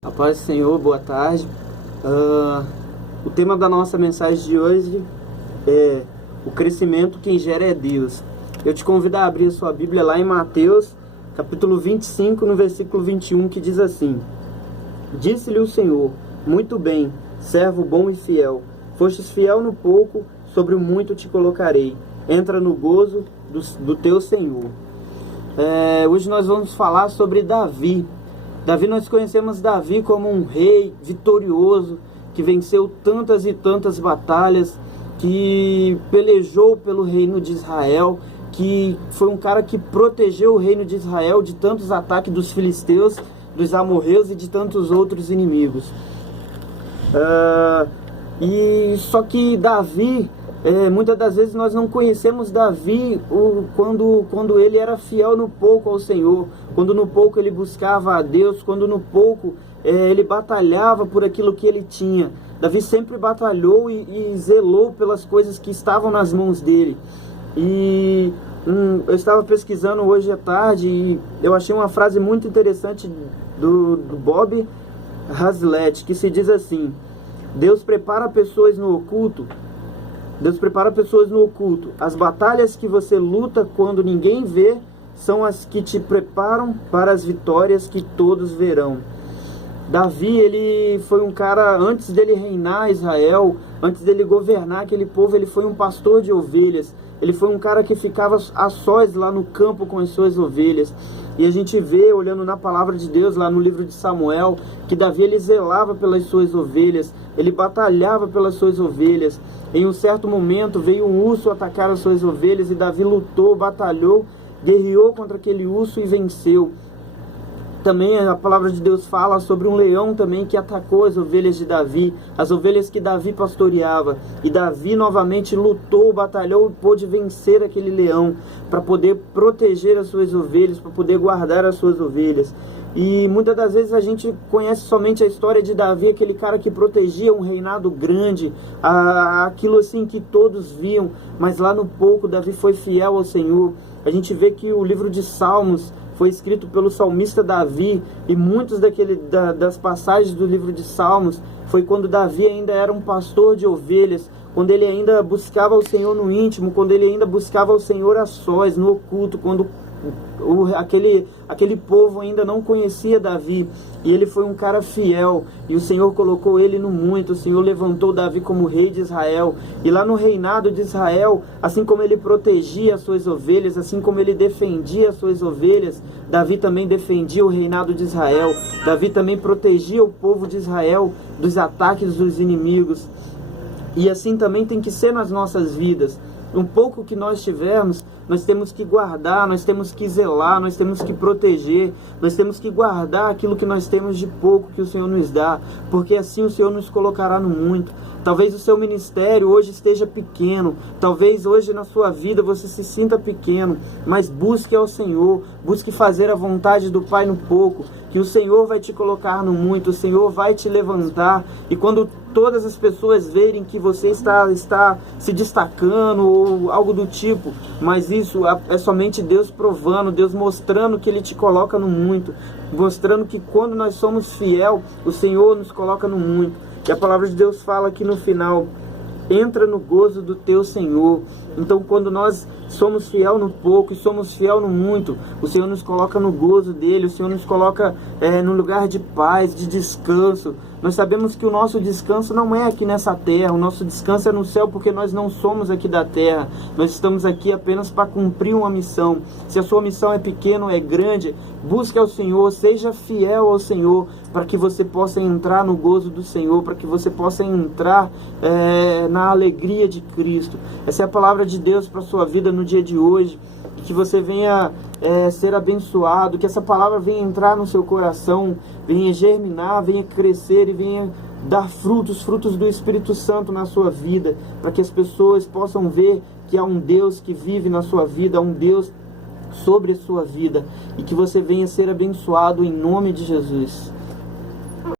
A paz do Senhor, boa tarde. O tema da nossa mensagem de hoje é o crescimento quem gera é Deus. Eu te convido a abrir a sua Bíblia lá em Mateus, capítulo 25, no versículo 21, que diz assim: Disse-lhe o Senhor: muito bem, servo bom e fiel. Fostes fiel no pouco, sobre o muito te colocarei. Entra no gozo do teu Senhor. Hoje nós vamos falar sobre Davi. Nós conhecemos Davi como um rei vitorioso, que venceu tantas e tantas batalhas, que pelejou pelo reino de Israel, que foi um cara que protegeu o reino de Israel de tantos ataques dos filisteus, dos amorreus e de tantos outros inimigos. Só que Davi, muitas das vezes nós não conhecemos Davi quando ele era fiel no pouco ao Senhor, quando no pouco ele buscava a Deus, quando no pouco ele batalhava por aquilo que ele tinha. Davi sempre batalhou e zelou pelas coisas que estavam nas mãos dele. Eu estava pesquisando hoje à tarde e eu achei uma frase muito interessante do Bob Hazlett, que se diz assim: Deus prepara pessoas no oculto. As batalhas que você luta quando ninguém vê são as que te preparam para as vitórias que todos verão. Davi, ele foi um cara, antes dele reinar Israel, antes dele governar aquele povo, ele foi um pastor de ovelhas. Ele foi um cara que ficava a sós lá no campo com as suas ovelhas. E a gente vê, olhando na palavra de Deus, lá no livro de Samuel, que Davi, ele zelava pelas suas ovelhas, ele batalhava pelas suas ovelhas. Em um certo momento veio um urso atacar as suas ovelhas e Davi lutou, batalhou, guerreou contra aquele urso e venceu. Também a palavra de Deus fala sobre um leão também que atacou as ovelhas de Davi, as ovelhas que Davi pastoreava. E Davi novamente lutou, batalhou e pôde vencer aquele leão para poder proteger as suas ovelhas, para poder guardar as suas ovelhas. E muitas das vezes a gente conhece somente a história de Davi, aquele cara que protegia um reinado grande, aquilo assim que todos viam, mas lá no pouco Davi foi fiel ao Senhor. A gente vê que o livro de Salmos foi escrito pelo salmista Davi, e muitas das passagens do livro de Salmos foi quando Davi ainda era um pastor de ovelhas, quando ele ainda buscava o Senhor no íntimo, quando ele ainda buscava o Senhor a sós, no oculto, quando aquele povo ainda não conhecia Davi, e ele foi um cara fiel, e o Senhor colocou ele no muito. O Senhor levantou Davi como rei de Israel, e lá no reinado de Israel, assim como ele protegia as suas ovelhas, assim como ele defendia as suas ovelhas, Davi também defendia o reinado de Israel. Davi também protegia o povo de Israel dos ataques dos inimigos. E assim também tem que ser nas nossas vidas. Um pouco que nós tivermos, nós temos que guardar, nós temos que zelar, nós temos que proteger, nós temos que guardar aquilo que nós temos de pouco que o Senhor nos dá, porque assim o Senhor nos colocará no muito. Talvez o seu ministério hoje esteja pequeno, talvez hoje na sua vida você se sinta pequeno, mas busque ao Senhor, busque fazer a vontade do Pai no pouco, que o Senhor vai te colocar no muito, o Senhor vai te levantar, e quando todas as pessoas verem que você está se destacando ou algo do tipo, mas isso é somente Deus provando, Deus mostrando que Ele te coloca no muito, mostrando que quando nós somos fiel, o Senhor nos coloca no muito. E a palavra de Deus fala aqui no final: entra no gozo do teu Senhor. Então, quando nós somos fiel no pouco e somos fiel no muito, o Senhor nos coloca no gozo dele, o Senhor nos coloca no lugar de paz, de descanso. Nós sabemos que o nosso descanso não é aqui nessa terra, o nosso descanso é no céu, porque nós não somos aqui da terra, nós estamos aqui apenas para cumprir uma missão. Se a sua missão é pequena ou é grande, busque ao Senhor, seja fiel ao Senhor, para que você possa entrar no gozo do Senhor, para que você possa entrar na alegria de Cristo. Essa é a palavra de Deus para a sua vida no dia de hoje, que você venha ser abençoado, que essa palavra venha entrar no seu coração, venha germinar, venha crescer e venha dar frutos do Espírito Santo na sua vida, para que as pessoas possam ver que há um Deus que vive na sua vida, há um Deus sobre a sua vida, e que você venha ser abençoado em nome de Jesus.